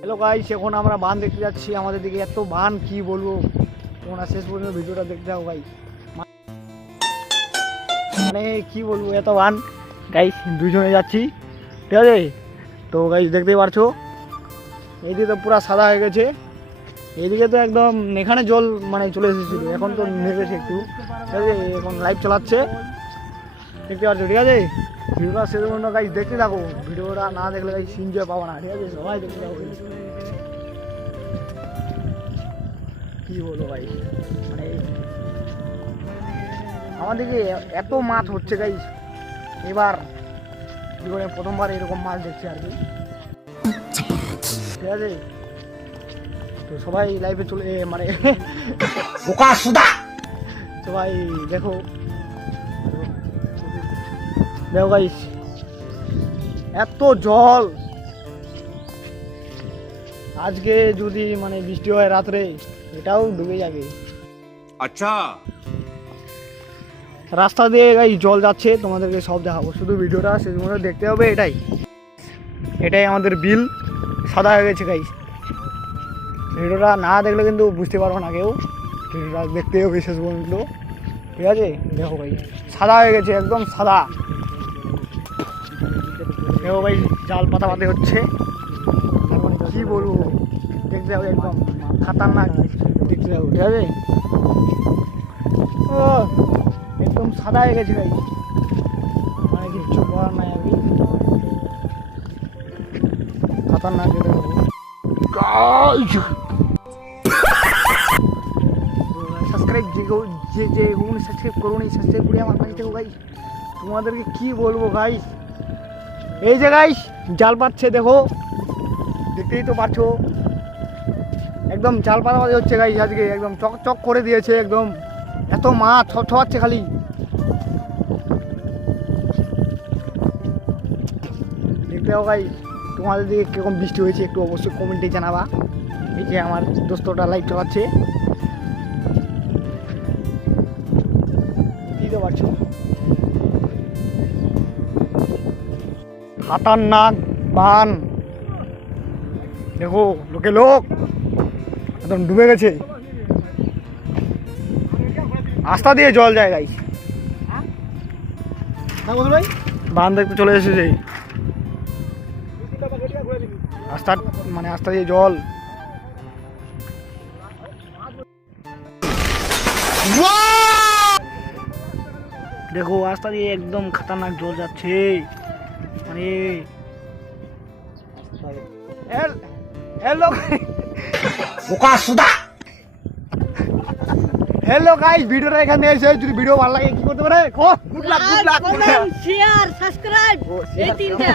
Hello guys, এখন আমরা বান দেখতে যাচ্ছি। আমাদের দিকে এত বান কি বলবো, তোমরা শেষ পর্যন্ত ভিডিওটা দেখতে যাও গাইস। মানে কি বলবো, এত বান গাইস। দুজনে যাচ্ছি, ঠিক আছে? তো গাইস দেখতেই পারছো, এইদিকে তো পুরো সাদা হয়ে গেছে। এইদিকে তো একদম এখানে জল মানে চলে এসেছিলো, এখন তো নেমেছে একটু, ঠিক আছে? এখন লাইভ চালাচ্ছে, দেখতে পাচ্ছ, ঠিক আছে? ভিডিওটা শেষ পর্যন্ত গাইস দেখতে থাকো। ভিডিওটা না দেখলে গাইস এনজয় পাবো না, ঠিক আছে? সবাই দেখতে থাকো। কি বলবো ভাই, মানে আমাদেরকে এত মাছ হচ্ছে গাইস, এবার জীবনে প্রথমবার এরকম মাছ দেখছি আর কি, ঠিক আছে? তো সবাই লাইভে চলে মানে সবাই দেখো দেখো গাইস, এত জল। আজকে যদি মানে বৃষ্টি হয় রাত্রে, এটাও ডুবে যাবে। আচ্ছা, রাস্তা দিয়ে গাইস জল যাচ্ছে, তোমাদেরকে সব দেখাবো, শুধু ভিডিওটা শেষ পর্যন্ত দেখতে হবে। এটাই আমাদের বিল, সাদা হয়ে গেছে গাইস। ভিডিওটা না দেখলে কিন্তু বুঝতে পারবো না কেউ, ভিডিওটা দেখতে হবে শেষ পর্যন্ত, ঠিক আছে? দেখো ভাই, সাদা হয়ে গেছে, একদম সাদা। দেখো ভাই, জাল পাতাপাতি হচ্ছে, কি বলবো, দেখতে হবে, একদম খাতারনাক দেখতে হবে, ঠিক আছে? ও একদম সাদা হয়ে গেছে ভাই, মানে কিচ্ছু করার নাই আর কি, খাতারনাক যেটা হবে। সাবস্ক্রাইব যে সাবস্ক্রাইব করুন, সাবস্ক্রাইব করে আমার পাশে থেকো গাইস। তোমাদেরকে কি বলবো গাইস, এই যে গাইস জাল পাচ্ছে, দেখো, দেখতেই তো পারছো, একদম জাল পাতাপাতি হচ্ছে গাইস। আজকে একদম চকচক করে দিয়েছে, একদম এত মাছ ছড়াচ্ছে খালি। দেখতে পাও গাইস, তোমাদের দিকে কিরকম বৃষ্টি হয়েছে একটু অবশ্যই কমেন্টে জানাবা। এই যে আমার দোস্তটা লাইভ চালাচ্ছে, বুঝতে পারছো, খাতারনাক বান। দেখো লোকে লোক একদম ডুবে গেছে, রাস্তা দিয়ে জল যায় গাইস। ভাই বান দেখতে চলে এসেছে, রাস্তা মানে রাস্তা দিয়ে জল। দেখো রাস্তা দিয়ে একদম খাতারনাক জল যাচ্ছে, মানে হ্যালো গাইস, ভিডিওটা এখানে এসে যদি ভিডিও ভালো লাগে কি করতে পারে? গুড লাক, শেয়ার, সাবস্ক্রাইব, এই তিনটা।